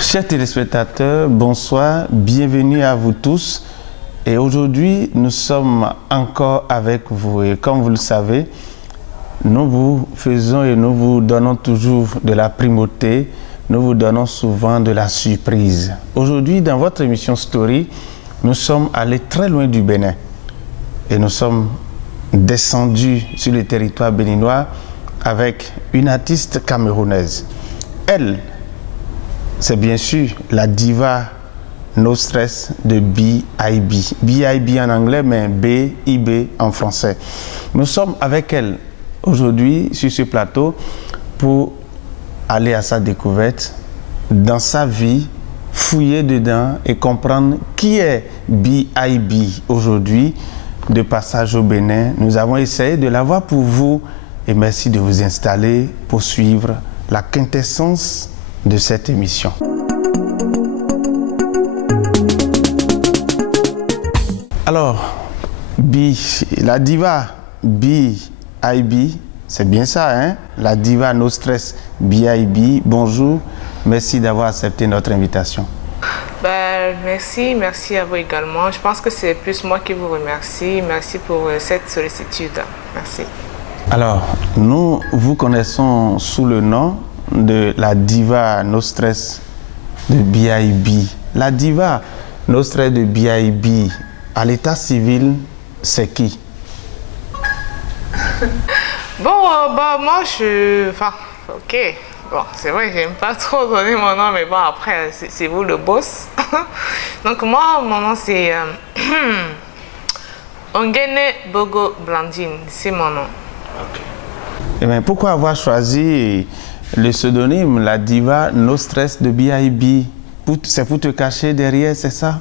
Chers téléspectateurs, bonsoir, bienvenue à vous tous. Et aujourd'hui, nous sommes encore avec vous. Et comme vous le savez, nous vous faisons et nous vous donnons toujours de la primauté. Nous vous donnons souvent de la surprise. Aujourd'hui, dans votre émission Story, nous sommes allés très loin du Bénin. Et nous sommes descendus sur le territoire béninois avec une artiste camerounaise. Elle, c'est bien sûr la diva No Stress de B.I.B. B.I.B. en anglais, mais B.I.B. en français. Nous sommes avec elle aujourd'hui sur ce plateau pour aller à sa découverte, dans sa vie, fouiller dedans et comprendre qui est B.I.B. aujourd'hui. De passage au Bénin, nous avons essayé de l'avoir pour vous et merci de vous installer pour suivre la quintessence de cette émission. Alors, la diva B.I.B., c'est bien ça, hein? La diva No Stress B.I.B. Bonjour, merci d'avoir accepté notre invitation. Merci à vous également. Je pense que c'est plus moi qui vous remercie. Merci pour cette sollicitude. Merci. Alors, nous vous connaissons sous le nom de la diva No Stress de B.I.B. La diva No Stress de B.I.B. à l'état civil, c'est qui? Moi, ok. Bon, c'est vrai, j'aime pas trop donner mon nom, mais bon, après, c'est vous le boss. Donc, moi, mon nom, c'est Ongene Bogo Blandine. C'est mon nom. Ok. Eh bien, pourquoi avoir choisi le pseudonyme, la diva No Stress de B.I.B. C'est pour te cacher derrière, c'est ça?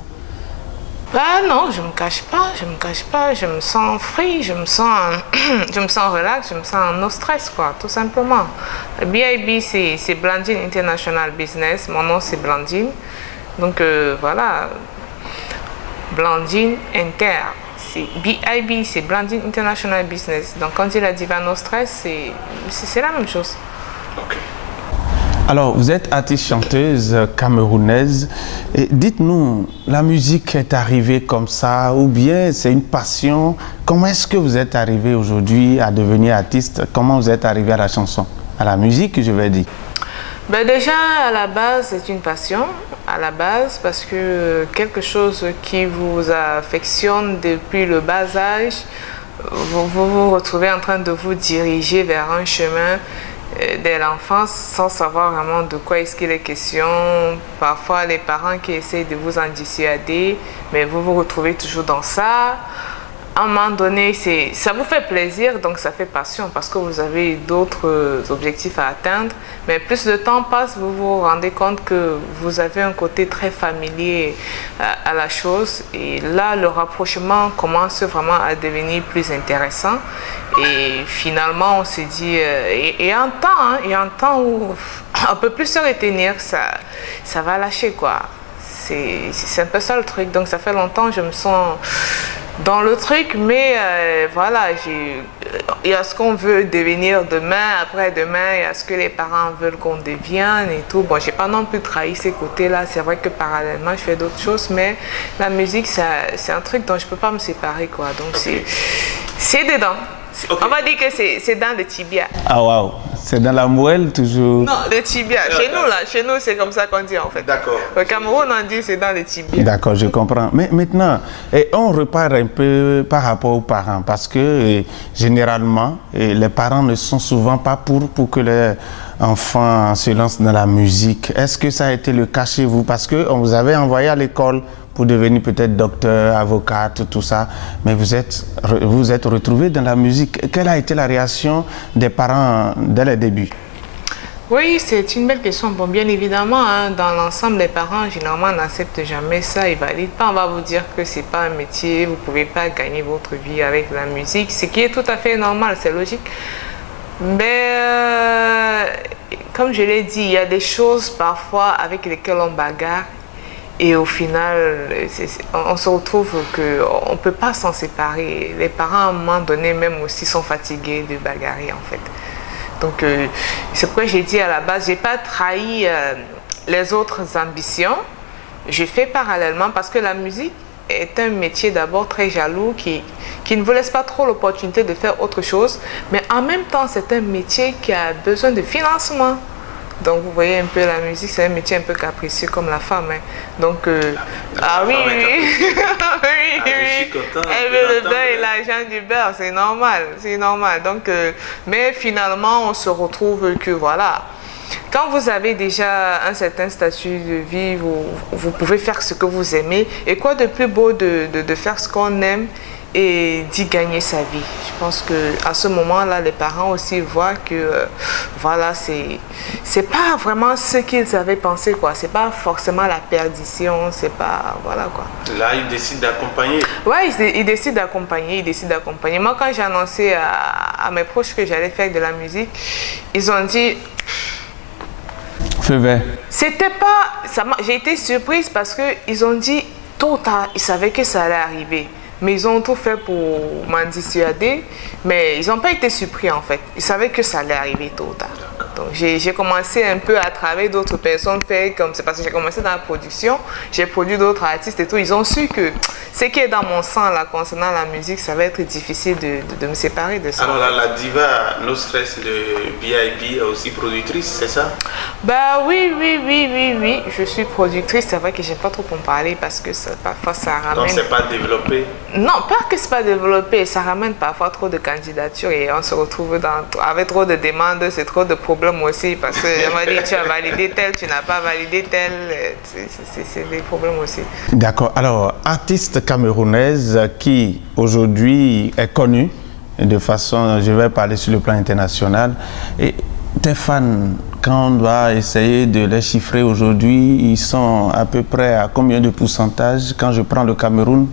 Non, je me cache pas, je me sens free, je me sens relax, je me sens no stress, quoi, tout simplement. B.I.B. c'est Blandine International Business, mon nom c'est Blandine, donc voilà, Blandine Inter, c'est B.I.B. c'est Blandine International Business, donc quand il dit la diva no stress, c'est la même chose. Okay. Alors, vous êtes artiste chanteuse camerounaise. Dites-nous, la musique est arrivée comme ça ou bien c'est une passion? Comment est-ce que vous êtes arrivé aujourd'hui à devenir artiste? Comment vous êtes arrivé à la chanson? À la musique, je vais dire. Déjà, à la base, c'est une passion. À la base, parce que quelque chose qui vous affectionne depuis le bas âge, vous vous retrouvez en train de vous diriger vers un chemin dès l'enfance sans savoir vraiment de quoi est-ce qu'il est question. Parfois les parents qui essayent de vous en dissuader, mais vous vous retrouvez toujours dans ça. À un moment donné, ça vous fait plaisir, donc ça fait passion parce que vous avez d'autres objectifs à atteindre. Mais plus le temps passe, vous vous rendez compte que vous avez un côté très familier à la chose. Et là, le rapprochement commence vraiment à devenir plus intéressant. Et finalement, on s'est dit, il y a un temps où on ne peut plus se retenir, ça va lâcher, quoi. C'est un peu ça le truc. Donc ça fait longtemps que je me sens dans le truc, mais voilà, il y a ce qu'on veut devenir demain, après-demain, il y a ce que les parents veulent qu'on devienne et tout. Bon, j'ai pas non plus trahi ces côtés-là, c'est vrai que parallèlement, je fais d'autres choses, mais la musique, c'est un truc dont je peux pas me séparer, quoi. Donc c'est dedans. Okay. On va dire que c'est dans le tibia. Ah waouh, c'est dans la moelle toujours? Non, le tibia. Chez nous, c'est comme ça qu'on dit en fait. D'accord. Au Cameroun, on dit c'est dans le tibia. D'accord, je comprends. Mais maintenant, on repart un peu par rapport aux parents parce que généralement, les parents ne sont souvent pas pour que les enfants se lancent dans la musique. Est-ce que ça a été le cas chez vous? Parce qu'on vous avait envoyé à l'école pour devenir peut-être docteur, avocate, tout ça, mais vous êtes retrouvé dans la musique. Quelle a été la réaction des parents dès le début? Oui, c'est une belle question. Bon, bien évidemment, hein, dans l'ensemble, les parents, généralement, n'acceptent jamais ça. Ils valident pas. On va vous dire que c'est pas un métier, vous ne pouvez pas gagner votre vie avec la musique, ce qui est tout à fait normal, c'est logique. Mais, comme je l'ai dit, il y a des choses parfois avec lesquelles on bagarre. Et au final, on se retrouve qu'on ne peut pas s'en séparer. Les parents, à un moment donné, même aussi, sont fatigués de bagarrer, en fait. Donc, c'est pourquoi j'ai dit à la base, je n'ai pas trahi les autres ambitions, je fais parallèlement parce que la musique est un métier d'abord très jaloux qui ne vous laisse pas trop l'opportunité de faire autre chose, mais en même temps, c'est un métier qui a besoin de financement. Donc, vous voyez un peu la musique, c'est un métier un peu capricieux comme la femme. Hein. Donc, ah oui, oui, oui, oui. Elle veut le beurre et l'argent du beurre, c'est normal, c'est normal. Donc, mais finalement, on se retrouve que voilà. Quand vous avez déjà un certain statut de vie, vous pouvez faire ce que vous aimez. Et quoi de plus beau de faire ce qu'on aime et d'y gagner sa vie. Je pense qu'à ce moment-là, les parents aussi voient que voilà, c'est pas vraiment ce qu'ils avaient pensé, quoi. C'est pas forcément la perdition, c'est pas, voilà, quoi. Là, ils décident d'accompagner. Ouais, ils décident d'accompagner, Moi, quand j'ai annoncé à mes proches que j'allais faire de la musique, ils ont dit... Feu vert. C'était pas... J'ai été surprise parce qu'ils ont dit, tôt ou tard, ils savaient que ça allait arriver. Mais ils ont tout fait pour m'en dissuader. Mais ils n'ont pas été surpris en fait. Ils savaient que ça allait arriver tôt ou tard. Donc j'ai commencé un peu à travailler d'autres personnes. C'est parce que j'ai commencé dans la production. J'ai produit d'autres artistes et tout. Ils ont su que ce qui est dans mon sang là, concernant la musique, ça va être difficile de me séparer de ça. Alors là, la diva No Stress de B.I.B. est aussi productrice, c'est ça? Bah oui. Je suis productrice. C'est vrai que j'aime pas trop en parler parce que parfois ça ramène... Donc c'est pas développé? Non, pas que c'est pas développé. Ça ramène parfois trop de candidatures et on se retrouve avec trop de demandes. C'est trop de problèmes aussi parce qu'on m'a dit tu as validé tel, tu n'as pas validé tel. C'est des problèmes aussi. D'accord. Alors, artiste camerounaise qui aujourd'hui est connue de façon, je vais parler sur le plan international. Et tes fans, quand on doit essayer de les chiffrer aujourd'hui, ils sont à peu près à combien de pourcentage quand je prends le Cameroun?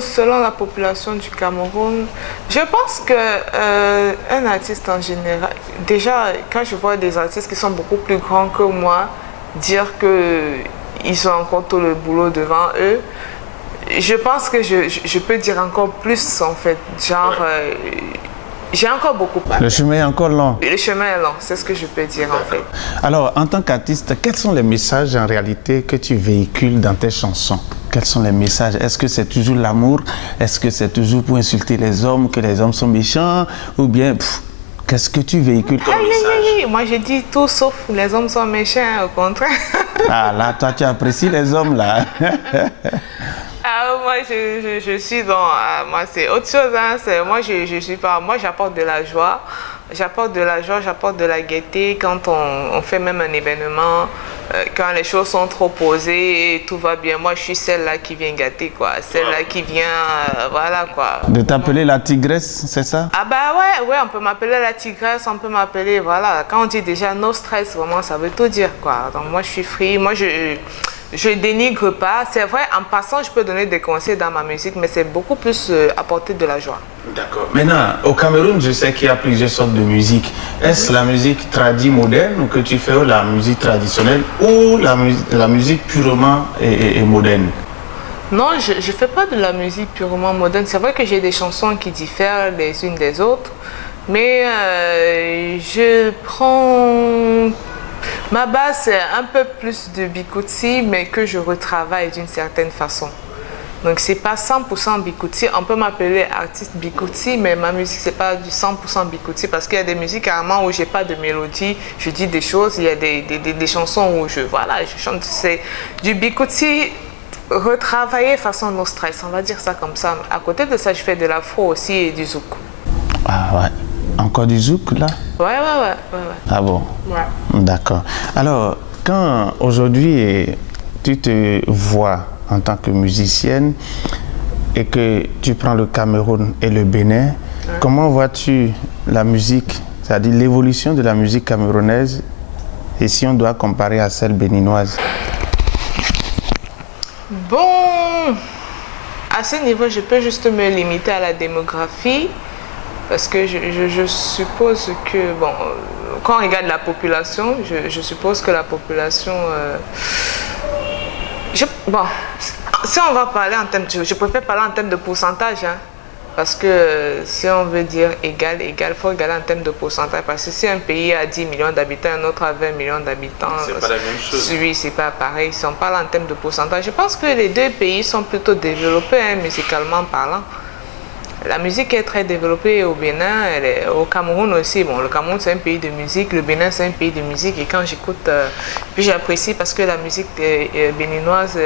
Selon la population du Cameroun, je pense qu'un artiste en général, déjà quand je vois des artistes qui sont beaucoup plus grands que moi, dire qu'ils ont encore tout le boulot devant eux, je pense que je peux dire encore plus en fait, genre... J'ai encore beaucoup parlé. Le chemin est encore long. Le chemin est long, c'est ce que je peux dire en fait. Alors, en tant qu'artiste, quels sont les messages en réalité que tu véhicules dans tes chansons? Quels sont les messages? Est-ce que c'est toujours l'amour? Est-ce que c'est toujours pour insulter les hommes, que les hommes sont méchants? Ou bien, qu'est-ce que tu véhicules comme message? Moi, je dis tout sauf les hommes sont méchants, au contraire. Ah là, toi, tu apprécies les hommes là. Moi, je suis dans... moi, c'est autre chose. Hein. Moi, je suis pas... Moi, j'apporte de la joie. J'apporte de la joie, j'apporte de la gaieté quand on fait même un événement, quand les choses sont trop posées et tout va bien. Moi, je suis celle-là qui vient gâter, quoi. Celle-là qui vient... voilà, quoi. De t'appeler la tigresse, c'est ça? Ah bah ouais, on peut m'appeler la tigresse, on peut m'appeler... Voilà, quand on dit déjà no stress, vraiment, ça veut tout dire, quoi. Donc, moi, je suis free. Moi, je dénigre pas. C'est vrai, en passant, je peux donner des conseils dans ma musique, mais c'est beaucoup plus apporter de la joie. D'accord. Maintenant, au Cameroun, je sais qu'il y a plusieurs sortes de musique. Est-ce la musique tradie moderne que tu fais ou la musique traditionnelle ou la musique purement et moderne? Non, je ne fais pas de la musique purement moderne. C'est vrai que j'ai des chansons qui diffèrent les unes des autres, mais je prends... Ma base, c'est un peu plus de Bikutsi, mais que je retravaille d'une certaine façon. Donc, c'est pas 100% Bikutsi. On peut m'appeler artiste Bikutsi, mais ma musique, c'est pas du 100% Bikutsi parce qu'il y a des musiques carrément où j'ai pas de mélodie, je dis des choses. Il y a des chansons où je chante. C'est du Bikutsi retravaillé façon no stress, on va dire ça comme ça. À côté de ça, je fais de l'afro aussi et du zouk. Ah ouais. Encore du zouk là? Ouais. Ah bon? Ouais. D'accord. Alors, quand aujourd'hui tu te vois en tant que musicienne et que tu prends le Cameroun et le Bénin, comment vois-tu la musique, c'est-à-dire l'évolution de la musique camerounaise et si on doit comparer à celle béninoise? Bon, à ce niveau, je peux juste me limiter à la démographie. Parce que je suppose que, bon, quand on regarde la population, je suppose que la population... bon, si on va parler en termes... Je préfère parler en termes de pourcentage. Hein. Parce que si on veut dire égal, il faut égaler en termes de pourcentage. Parce que si un pays a 10 millions d'habitants, un autre a 20 millions d'habitants, c'est pas la même chose. Oui, c'est pas pareil. Si on parle en termes de pourcentage, je pense que les deux pays sont plutôt développés, hein, musicalement parlant. La musique est très développée au Bénin, au Cameroun aussi. Bon, le Cameroun c'est un pays de musique, le Bénin c'est un pays de musique. Et quand j'écoute, puis j'apprécie parce que la musique béninoise,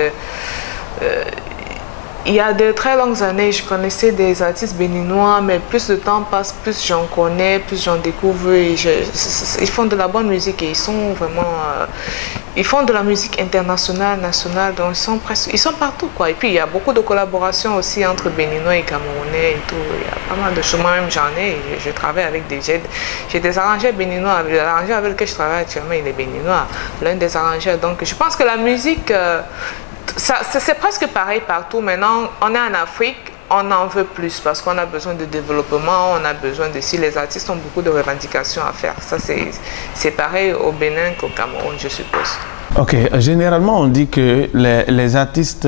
il y a de très longues années, je connaissais des artistes béninois, mais plus le temps passe, plus j'en connais, plus j'en découvre. Et ils font de la bonne musique et ils sont vraiment... ils font de la musique internationale, nationale, donc ils sont partout, quoi. Et puis il y a beaucoup de collaborations aussi entre Béninois et Camerounais et tout. Il y a pas mal de choses, moi-même j'en ai. Je travaille avec j'ai des arrangeurs béninois. L'arrangeur avec lequel je travaille actuellement, il est béninois, l'un des arrangeurs. Donc je pense que la musique... c'est presque pareil partout. Maintenant, on est en Afrique, on en veut plus parce qu'on a besoin de développement, on a besoin de... Si les artistes ont beaucoup de revendications à faire, ça c'est pareil au Bénin qu'au Cameroun, je suppose. Ok, généralement on dit que les artistes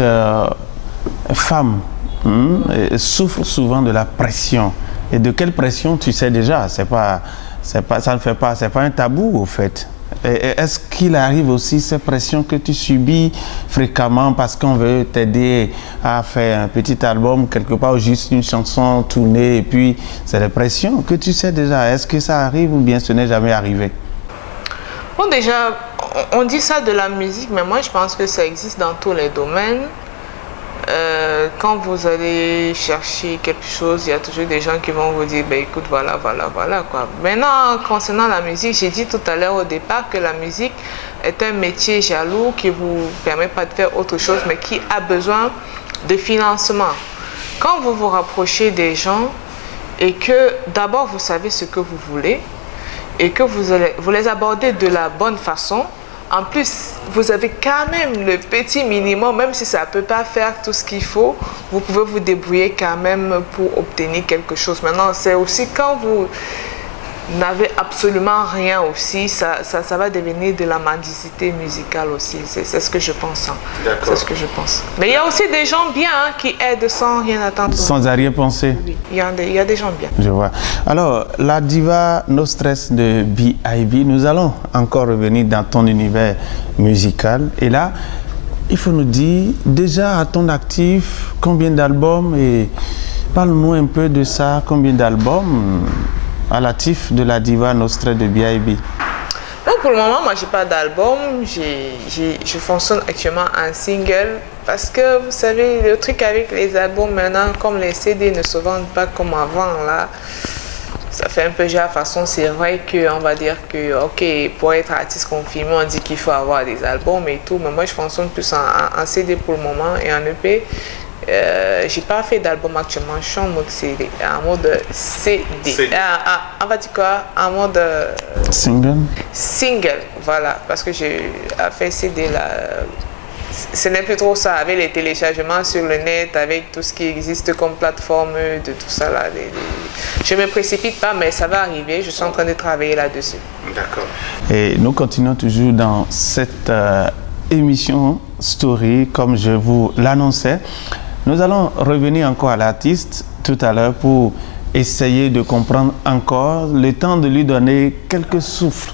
femmes souffrent souvent de la pression. Et de quelle pression tu sais déjà? Ça ne fait pas, c'est pas un tabou au fait. Est-ce qu'il arrive aussi ces pressions que tu subis fréquemment parce qu'on veut t'aider à faire un petit album quelque part ou juste une chanson tournée et puis c'est des pressions que tu sais déjà? Est-ce que ça arrive ou bien ce n'est jamais arrivé? Bon, déjà, on dit ça de la musique, mais moi je pense que ça existe dans tous les domaines. Quand vous allez chercher quelque chose, il y a toujours des gens qui vont vous dire ben, écoute, voilà quoi. Maintenant, concernant la musique, j'ai dit tout à l'heure au départ que la musique est un métier jaloux qui ne vous permet pas de faire autre chose, mais qui a besoin de financement. Quand vous vous rapprochez des gens et que d'abord vous savez ce que vous voulez et que vous les abordez de la bonne façon, en plus, vous avez quand même le petit minimum, même si ça ne peut pas faire tout ce qu'il faut, vous pouvez vous débrouiller quand même pour obtenir quelque chose. Maintenant, c'est aussi quand vous n'avez absolument rien aussi, ça va devenir de la mendicité musicale aussi. C'est ce que je pense. Hein. C'est ce que je pense. Mais il y a aussi des gens bien hein, qui aident sans rien attendre. Sans arrière-pensée. Oui, il y a des gens bien. Je vois. Alors, la diva No Stress de BIB, nous allons encore revenir dans ton univers musical. Et là, il faut nous dire, déjà à ton actif, combien d'albums et parle-nous un peu de ça, combien d'albums à l'actif de la diva No Stress de BIB? Donc pour le moment, moi, j'ai pas d'album. Je fonctionne actuellement en single parce que vous savez, le truc avec les albums maintenant, comme les CD ne se vendent pas comme avant, là, ça fait un peu déjà façon. C'est vrai qu'on va dire que, ok, pour être artiste confirmé, on dit qu'il faut avoir des albums et tout, mais moi, je fonctionne plus en CD pour le moment et en EP. J'ai pas fait d'album actuellement, je suis en mode CD, en mode CD. On va dire quoi? En mode single, voilà, parce que j'ai fait CD là. Ce n'est plus trop ça, avec les téléchargements sur le net, avec tout ce qui existe comme plateforme, de tout ça là. Je ne me précipite pas, mais ça va arriver, je suis en train de travailler là-dessus. D'accord. Et nous continuons toujours dans cette émission Story, comme je vous l'annonçais. Nous allons revenir encore à l'artiste tout à l'heure pour essayer de comprendre encore, le temps de lui donner quelques souffles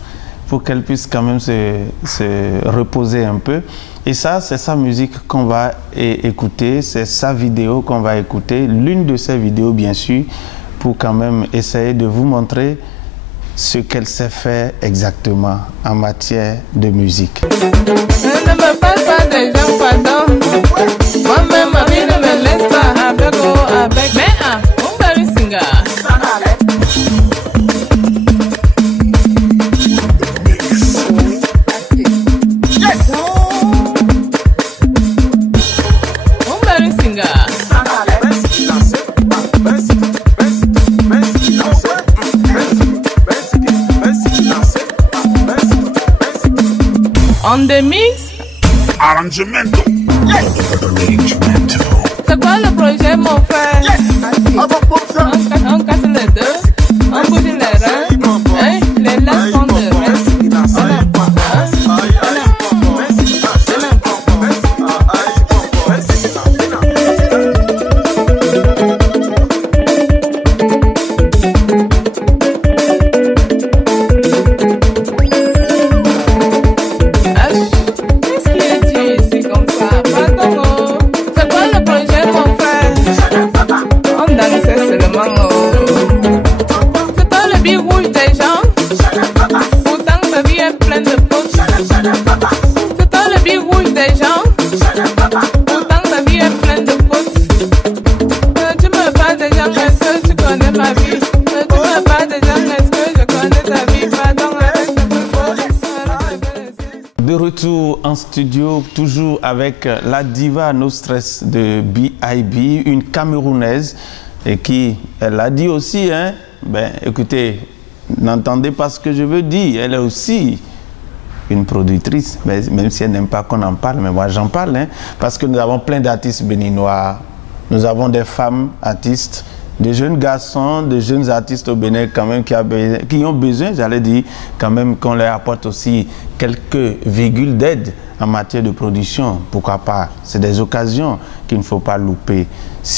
pour qu'elle puisse quand même se reposer un peu. Et ça, c'est sa musique qu'on va écouter, c'est sa vidéo qu'on va écouter, l'une de ses vidéos bien sûr, pour quand même essayer de vous montrer ce qu'elle sait faire exactement en matière de musique. Je ne me passe pas des gens, pardon. Moi-même, ma vie ne me laisse pas avec. Mais on va le singer. On the mix. Arrangement. Yes. Arrangement. C'est quoi le projet, mon frère? Yes. On casse les deux. On bouge les reins. Hein? Les laisse font de reins. connais ma vie. Ne dis pas déjà, est-ce que je connais ta vie? Pardon, arrête un peu De retour en studio, toujours avec la diva No Stress de B.I.B, une Camerounaise, et qui, elle l'a dit aussi, hein, ben écoutez, n'entendez pas ce que je veux dire, elle est aussi une productrice, même si elle n'aime pas qu'on en parle, mais moi j'en parle, hein, parce que nous avons plein d'artistes béninois, nous avons des femmes artistes, des jeunes garçons, des jeunes artistes au Bénin quand même qui ont besoin, j'allais dire, quand même qu'on leur apporte aussi quelques virgules d'aide en matière de production. Pourquoi pas? C'est des occasions qu'il ne faut pas louper.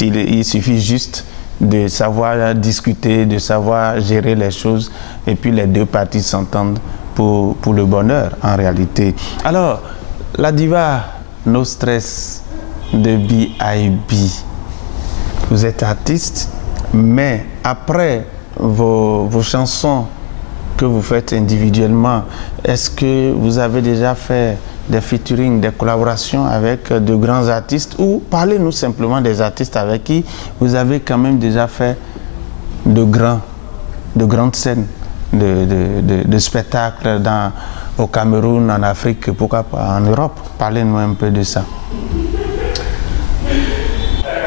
Il suffit juste de savoir discuter, de savoir gérer les choses et puis les deux parties s'entendent pour le bonheur en réalité. Alors, la diva No Stress de B.I.B, vous êtes artiste, mais après vos chansons que vous faites individuellement, est-ce que vous avez déjà fait des featuring, des collaborations avec de grands artistes, ou parlez-nous simplement des artistes avec qui vous avez quand même déjà fait de grandes scènes de spectacles au Cameroun, en Afrique, pourquoi pas en Europe? Parlez-nous un peu de ça.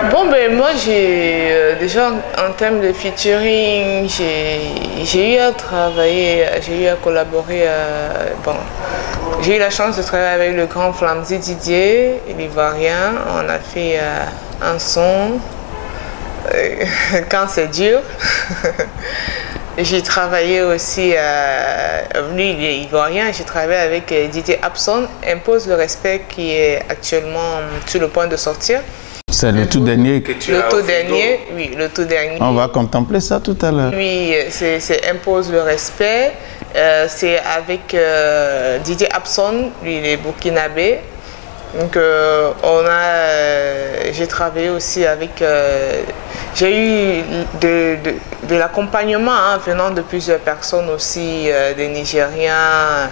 Bon, ben moi, j'ai déjà en termes de featuring, j'ai eu à travailler, j'ai eu à collaborer. Bon, j'ai eu la chance de travailler avec le grand Flamzy Didier, l'Ivoirien. On a fait un son quand c'est dur. J'ai travaillé aussi, lui il est ivoirien, j'ai travaillé avec Didier Abson, Impose le respect, qui est actuellement sur le point de sortir. C'est le tout dernier que tu as. Le tout dernier, oui, le tout dernier. On va contempler ça tout à l'heure. Oui, c'est Impose le respect. C'est avec Didier Abson, lui il est burkinabé. Donc j'ai travaillé aussi avec, j'ai eu de l'accompagnement venant de plusieurs personnes aussi, des Nigériens,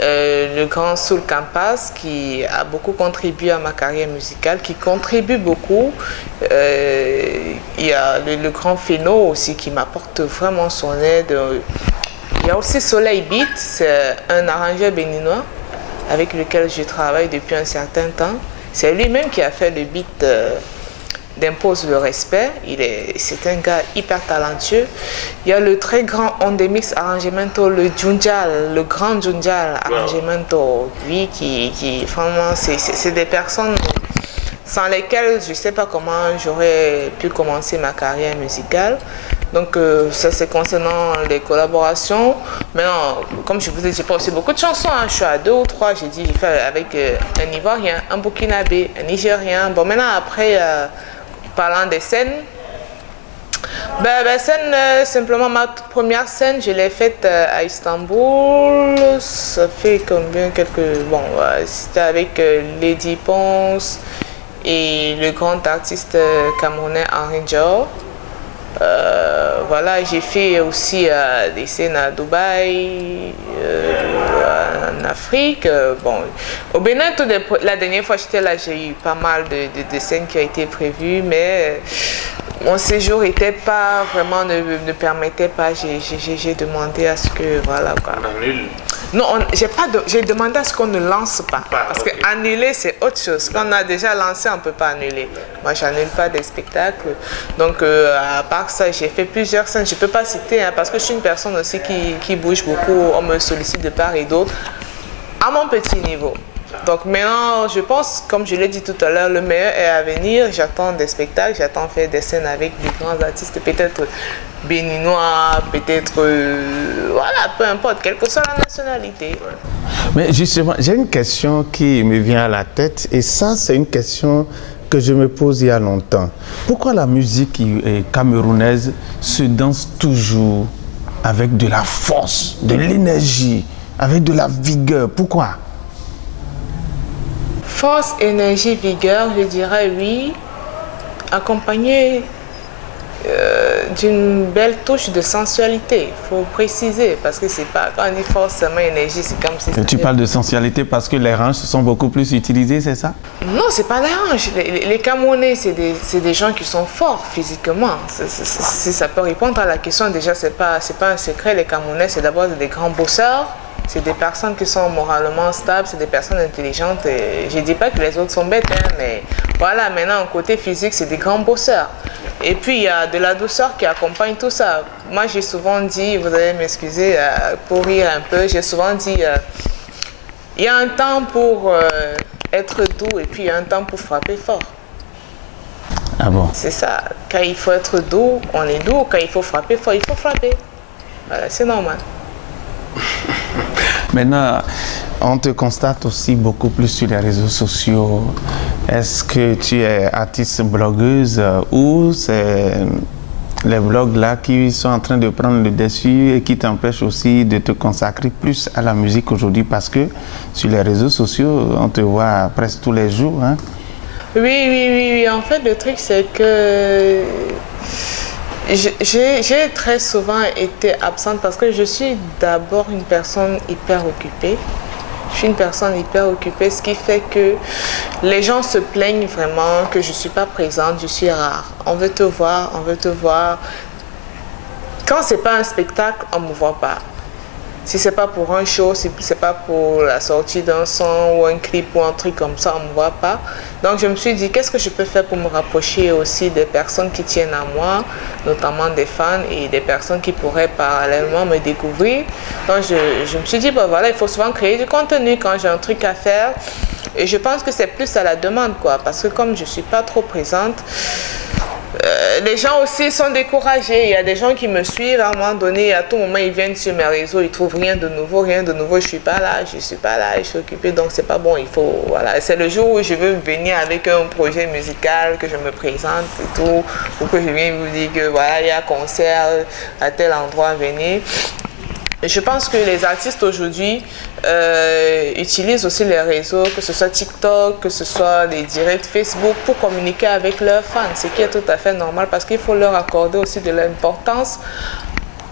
le grand Soul Campas qui a beaucoup contribué à ma carrière musicale, qui contribue beaucoup. Il y a le grand Feno aussi qui m'apporte vraiment son aide. Il y a aussi Soleil Beat, c'est un arrangeur béninois avec lequel je travaille depuis un certain temps. C'est lui-même qui a fait le beat d'Impose le respect. C'est un gars hyper talentueux. Il y a le très grand Ondemix Arrangement, le Junjal, le grand Junjal Arrangement, lui qui vraiment, c'est des personnes sans lesquelles je ne sais pas comment j'aurais pu commencer ma carrière musicale. Donc ça c'est concernant les collaborations. Maintenant, comme je vous ai dit, j'ai pas aussi beaucoup de chansons, hein. Je suis à 2 ou 3, j'ai dit, j'ai fait avec un Ivoirien, un Burkinabé, un Nigérien. Bon maintenant après, parlant des scènes, simplement ma première scène, je l'ai faite à Istanbul. Ça fait combien bon, c'était avec Lady Ponce et le grand artiste camerounais Henri Dior. Voilà, j'ai fait aussi des scènes à Dubaï, en Afrique. Bon, au Bénin, la dernière fois que j'étais là, j'ai eu pas mal de scènes qui ont été prévues, mais mon séjour n'était pas vraiment, ne permettait pas. J'ai demandé à ce que, voilà quoi. On annule. Non, j'ai demandé à ce qu'on ne lance pas. Parce que annuler, c'est autre chose. Quand on a déjà lancé, on ne peut pas annuler. Moi, je n'annule pas des spectacles. Donc, à part ça, j'ai fait plusieurs scènes. Je ne peux pas citer, hein, parce que je suis une personne aussi qui bouge beaucoup. On me sollicite de part et d'autre, à mon petit niveau. Donc maintenant, je pense, comme je l'ai dit tout à l'heure, le meilleur est à venir. J'attends des spectacles, j'attends faire des scènes avec des grands artistes, peut-être béninois, peut-être, voilà, peu importe, quelle que soit la nationalité. Mais justement, j'ai une question qui me vient à la tête, et ça, c'est une question que je me pose il y a longtemps. Pourquoi la musique camerounaise se danse toujours avec de la force, de l'énergie, avec de la vigueur? Pourquoi? Force, énergie, vigueur, je dirais oui. Accompagné d'une belle touche de sensualité. Il faut préciser, parce que c'est pas, quand on dit forcément énergie, c'est comme si... Et tu parles de sensualité parce que les hanches sont beaucoup plus utilisées, c'est ça? Non, c'est pas les hanches. Les Camerounais, c'est des gens qui sont forts physiquement. Si ça peut répondre à la question, déjà, c'est pas un secret. Les Camerounais, c'est d'abord des grands bosseurs. C'est des personnes qui sont moralement stables, c'est des personnes intelligentes. Et je ne dis pas que les autres sont bêtes, hein, mais voilà, maintenant, côté physique, c'est des grands bosseurs. Et puis, il y a de la douceur qui accompagne tout ça. Moi, j'ai souvent dit, vous allez m'excuser pour rire un peu, j'ai souvent dit, il y a un temps pour être doux et puis il y a un temps pour frapper fort. Ah bon? C'est ça. Quand il faut être doux, on est doux. Quand il faut frapper fort, il faut frapper. Voilà, c'est normal. Maintenant, on te constate aussi beaucoup plus sur les réseaux sociaux. Est-ce que tu es artiste blogueuse ou c'est les blogs là qui sont en train de prendre le dessus et qui t'empêchent aussi de te consacrer plus à la musique aujourd'hui parce que sur les réseaux sociaux, on te voit presque tous les jours, hein? Oui. En fait, le truc, c'est que j'ai très souvent été absente parce que je suis d'abord une personne hyper occupée. Je suis une personne hyper occupée, ce qui fait que les gens se plaignent vraiment que je ne suis pas présente, je suis rare. On veut te voir, on veut te voir. Quand ce n'est pas un spectacle, on ne me voit pas. Si ce n'est pas pour un show, si ce n'est pas pour la sortie d'un son ou un clip ou un truc comme ça, on ne me voit pas. Donc je me suis dit, qu'est-ce que je peux faire pour me rapprocher aussi des personnes qui tiennent à moi, notamment des fans et des personnes qui pourraient parallèlement me découvrir. Donc je me suis dit, bah voilà, il faut souvent créer du contenu quand j'ai un truc à faire. Et je pense que c'est plus à la demande, quoi, parce que comme je ne suis pas trop présente, les gens aussi sont découragés. Il y a des gens qui me suivent à un moment donné, à tout moment ils viennent sur mes réseaux, ils trouvent rien de nouveau, je suis pas là, je suis occupée, donc c'est pas bon, il faut, voilà. C'est le jour où je veux venir avec un projet musical, que je me présente et tout, ou que je viens vous dire que voilà, il y a un concert à tel endroit, venez. Je pense que les artistes aujourd'hui utilisent aussi les réseaux, que ce soit TikTok, que ce soit les directs Facebook, pour communiquer avec leurs fans, ce qui est tout à fait normal parce qu'il faut leur accorder aussi de l'importance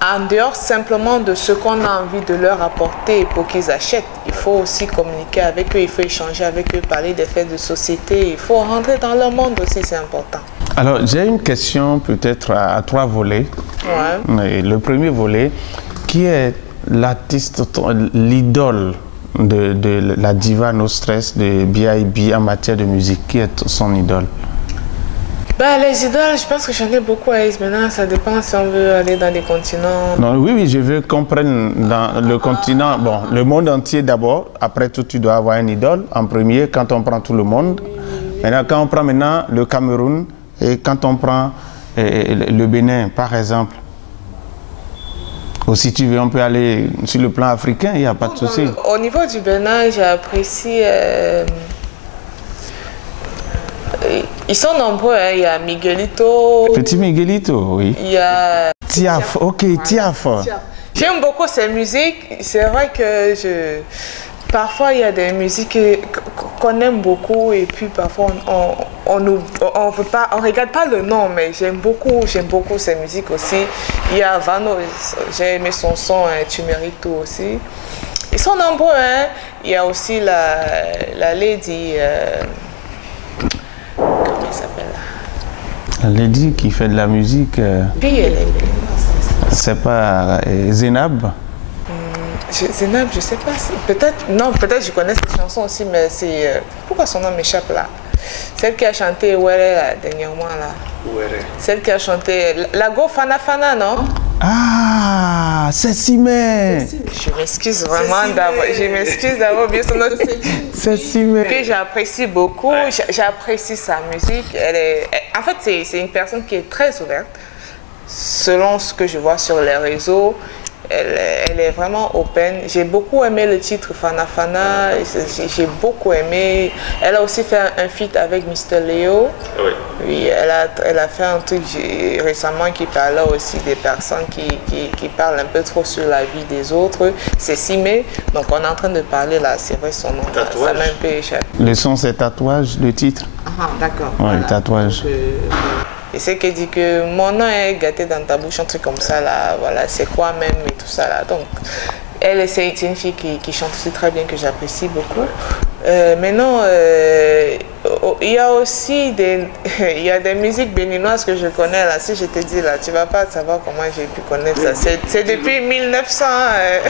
en dehors simplement de ce qu'on a envie de leur apporter pour qu'ils achètent. Il faut aussi communiquer avec eux, il faut échanger avec eux, parler des faits de société, il faut rentrer dans leur monde aussi, c'est important. Alors, j'ai une question peut-être à 3 volets. Ouais. Le premier volet, qui est l'artiste, l'idole de la diva No Stress de B.I.B en matière de musique? Qui est son idole? Bah, les idoles, je pense que j'en ai beaucoup à maintenant, ça dépend si on veut aller dans les continents. Non, oui, je veux qu'on prenne dans le continent, bon, le monde entier d'abord. Après tout, tu dois avoir une idole en premier quand on prend tout le monde. Maintenant, quand on prend maintenant le Cameroun et quand on prend le Bénin, par exemple. Ou si tu veux, on peut aller sur le plan africain, il n'y a pas de souci. Au niveau du Bénin, j'apprécie... ils sont nombreux, hein. Il y a Miguelito. Petit Miguelito, oui. Il y a... Tiaf, ok, Tiaf. J'aime beaucoup ses musiques. C'est vrai que parfois, il y a des musiques qu'on aime beaucoup et puis parfois, on regarde pas le nom, mais j'aime beaucoup ces musiques aussi. Il y a Vano, j'ai aimé son son, hein, Tu mérites tout aussi. Ils sont nombreux, hein. Il y a aussi la Lady... comment elle s'appelle là? La Lady qui fait de la musique... Oui, elle est... C'est pas Zénab? Zénab, je sais pas. Peut-être, non, peut-être je connais cette chanson aussi, mais c'est... pourquoi son nom m'échappe là? Celle qui a chanté Ouere là, dernièrement là. Ouere. Celle qui a chanté... La Go Fana Fana, non? Ah, c'est Simé. Je m'excuse vraiment d'avoir... Je m'excuse d'avoir oublié son nom. C'est Simé. Que j'apprécie beaucoup. J'apprécie sa musique. En fait, c'est une personne qui est très ouverte. Selon ce que je vois sur les réseaux, elle est vraiment open. J'ai beaucoup aimé le titre Fana Fana. J'ai beaucoup aimé. Elle a aussi fait un feat avec Mr. Léo. Oui. Oui, elle a fait un truc récemment qui parlait aussi des personnes qui parlent un peu trop sur la vie des autres. C'est Simé. Donc on est en train de parler là. C'est vrai son nom. Ça m'a un peu échappé. Le son c'est Tatouage, le titre. Ah, d'accord. Oui, voilà. Tatouage. Et c'est qu'elle dit que mon nom est gâté dans ta bouche, un truc comme ça là, voilà, c'est quoi même et tout ça là. Donc, elle, c'est une fille qui chante aussi très bien, que j'apprécie beaucoup. Maintenant, il y a aussi il y a des musiques béninoises que je connais là. Si je te dis là, tu vas pas savoir comment j'ai pu connaître ça. C'est depuis 1900.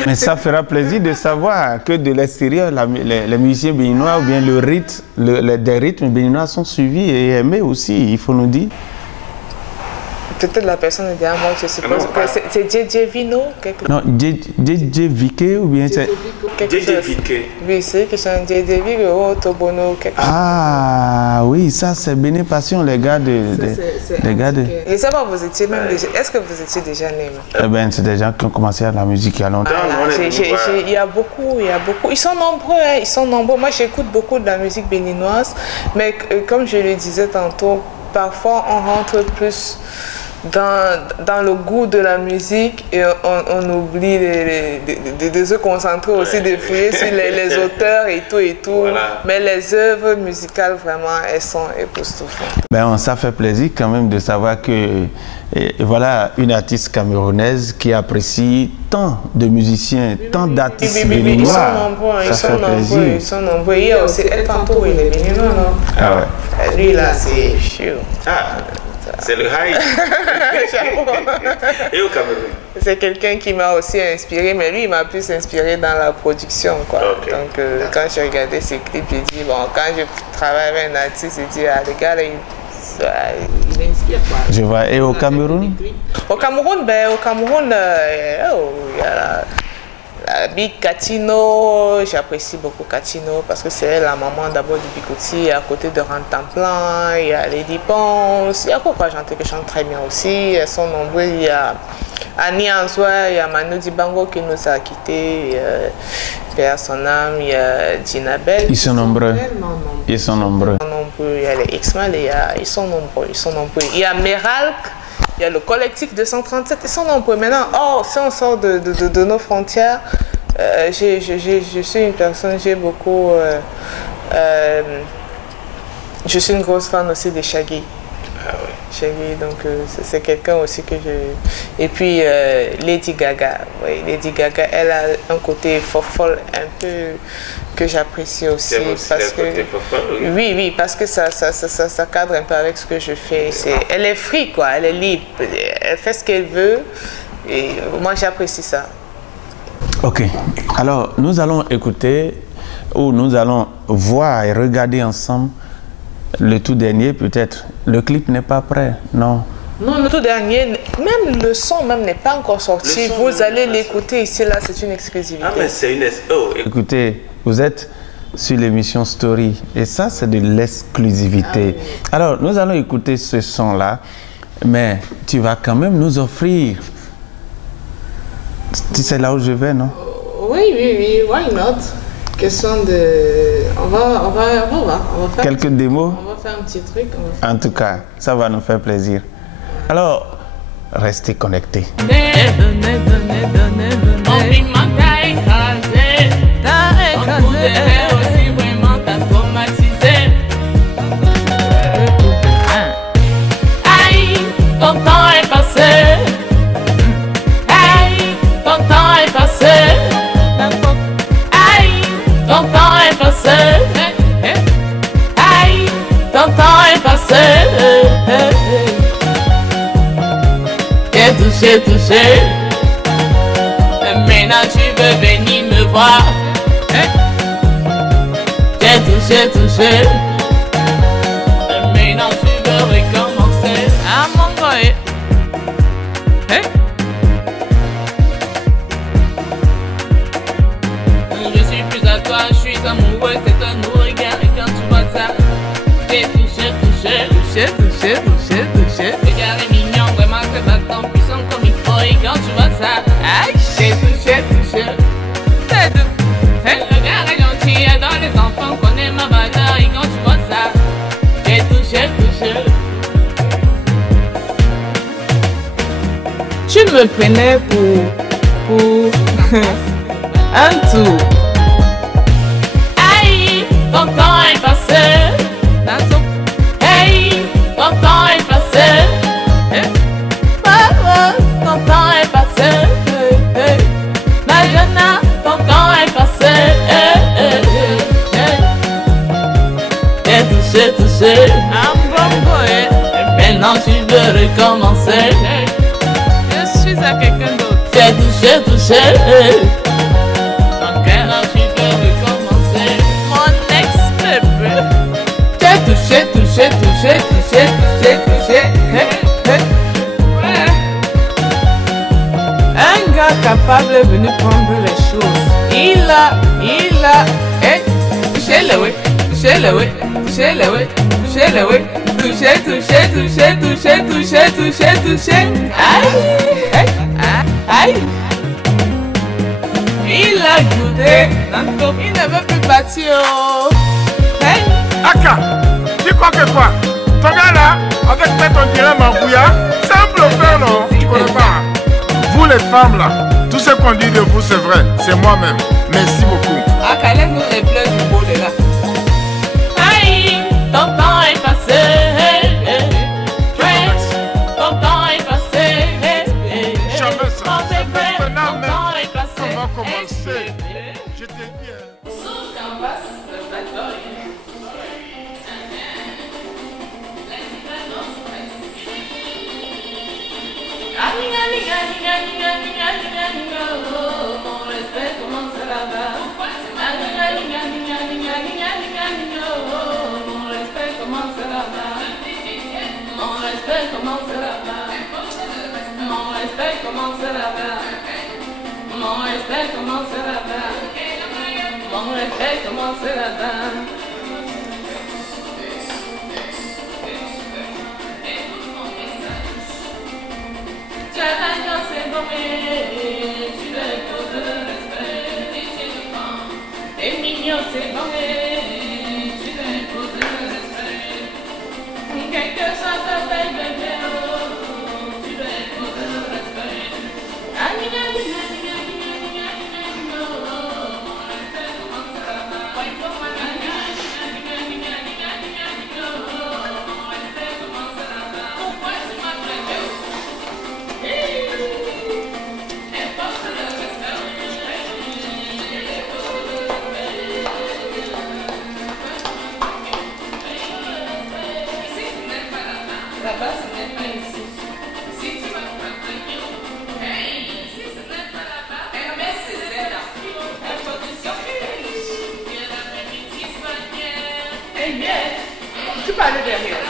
Mais ça fera plaisir de savoir que de l'extérieur, les musiciens béninois ou bien des rythmes béninois sont suivis et aimés aussi, il faut nous dire. Peut-être la personne est derrière moi, je suppose que c'est JJ Vino quelque... Non, JJ Viké ou bien c'est... JJ Viké. Oui, c'est que c'est un JJ Viké, Tobono, quelque chose. Ah oui, ça c'est Béné Passion, les gars de... les gars de... Et ça va, vous étiez même déjà... Est-ce que vous étiez déjà né? Eh ben, c'est des gens qui ont commencé à la musique il y a longtemps. Il y a beaucoup. Ils sont nombreux, hein, ils sont nombreux. Moi, j'écoute beaucoup de la musique béninoise, mais comme je le disais tantôt, parfois on rentre plus dans le goût de la musique et on oublie de se concentrer aussi, de fouiller sur les auteurs et tout. Voilà. Mais les œuvres musicales, vraiment, elles sont époustouflantes. Ben, ça fait plaisir quand même de savoir que voilà une artiste camerounaise qui apprécie tant de musiciens, tant d'artistes béninois. Ils sont nombreux. Il y a aussi El Panto, il est béninois, non? Ah ouais. Lui là, c'est chiant. Ah. C'est le high. Et au Cameroun? C'est quelqu'un qui m'a aussi inspiré, mais lui, il m'a plus inspiré dans la production, quoi. Okay. Donc, quand j'ai regardé ses clips, j'ai dit, bon, quand je travaille avec un artiste, j'ai dit, ah, le gars, là, il inspire, quoi. Je vois. Et au Cameroun? Au Cameroun, il y a la Big Katino, j'apprécie beaucoup Katino parce que c'est la maman d'abord du Bikoti, à côté de Rantamplan, il y a Lady Ponce, il y a quoi chanter qui chante très bien aussi, elles sont nombreuses, il y a Annie Ansoua, il y a Manu Dibango qui nous a quittés, Père son âme, il y a Dinabel. Ils sont nombreux. Ils sont nombreux. Il y a les X-Man, ils sont nombreux. Il y a Meralk. Il y a le collectif 237, ils sont nombreux. Maintenant, si on sort de nos frontières, je suis une personne, j'ai beaucoup... je suis une grosse fan aussi de Shaggy. Ah ouais. Shaggy, donc c'est quelqu'un aussi que je... Et puis Lady Gaga. Oui, Lady Gaga, elle a un côté fofolle un peu que j'apprécie aussi. Parce que, oui, parce que ça cadre un peu avec ce que je fais. Elle est free, quoi, elle est libre. Elle fait ce qu'elle veut. Et moi, j'apprécie ça. Ok. Alors, nous allons écouter, ou nous allons voir et regarder ensemble le tout dernier, peut-être. Le clip n'est pas prêt, non? Non, le tout dernier, même le son même n'est pas encore sorti. Vous allez l'écouter ici, là, c'est une exclusivité. Ah, mais c'est une... Écoutez, vous êtes sur l'émission Story et ça, c'est de l'exclusivité. Ah, oui. Alors, nous allons écouter ce son-là, mais tu vas quand même nous offrir... Tu sais là où je vais, non? Oui, why not? Question de... On va faire quelques démos? On va faire un petit truc. En tout cas, ça va nous faire plaisir. Alors, restez connectés. Touché. Maintenant tu veux venir me voir. J'ai touché. Maintenant tu veux recommencer. Ah mon gars. Je suis plus à toi, je suis amoureux, c'est un nouveau regard. Et quand tu vois ça, j'ai touché. Regarde est mignon, vraiment c'est bâton puissant comme il faut. Et quand tu vois ça, aïe, j'ai touché. C'est tout. Le gars est gentil, dans les enfants, connaît ma valeur. Et quand tu vois ça, j'ai touché. Tu me prenais pour un tout. Aïe, ton temps est passé. Hey, ton temps est passé. toucher. Mon cœur a su que recommencer. Mon ex-bébé. J'ai touché, touché, touché, touché, touché, touché. Ouais. Un gars capable est venu prendre les choses. Il a, touché le oui, touché le oui, touché le oui, touché le oui. Touché, touché, touché, touché, touché, touché, touché. Aïe, aïe, aïe. Il a goûté, il ne veut plus partir. Aïe. Aka, tu crois que quoi? Ton gars là, avec tête on dirait Mambouya, c'est un bluffeur non? Tu connais pas? Vous les femmes là, tout ce qu'on dit de vous c'est vrai, c'est moi-même. Merci beaucoup. Aka, lève-nous les pleurs du beau de là. Aïe, ton temps est passé. Ton temps est passé. Jamais ça. Mon bébé, Maintenant ton même, temps est passé. on va commencer. Je t'ai dit. Mon respect commence là-bas. Mon respect commence là-bas. Mon respect commence là-bas. Mon respect commence là-bas. Mon respect commence là-bas. Mon respect commence là-bas. Tu as la chance de gommer, tu le poses de respect. Et mignon c'est gommer, tu le poses de respect. Quel que soit ta taille bébé, tu le poses de respect. Là-bas, ce n'est pas ici. Si tu vas si ce n'est pas là-bas, elle met ses ailes là. Elle position. Eh bien, tu peux aller derrière.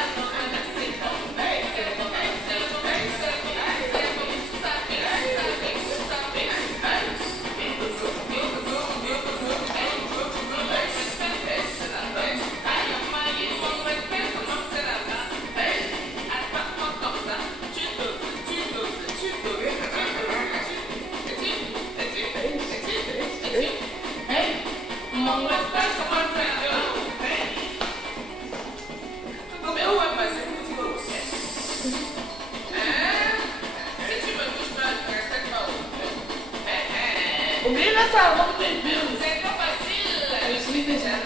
Oubliez la salle, c'est pas facile. Je suis déjà là.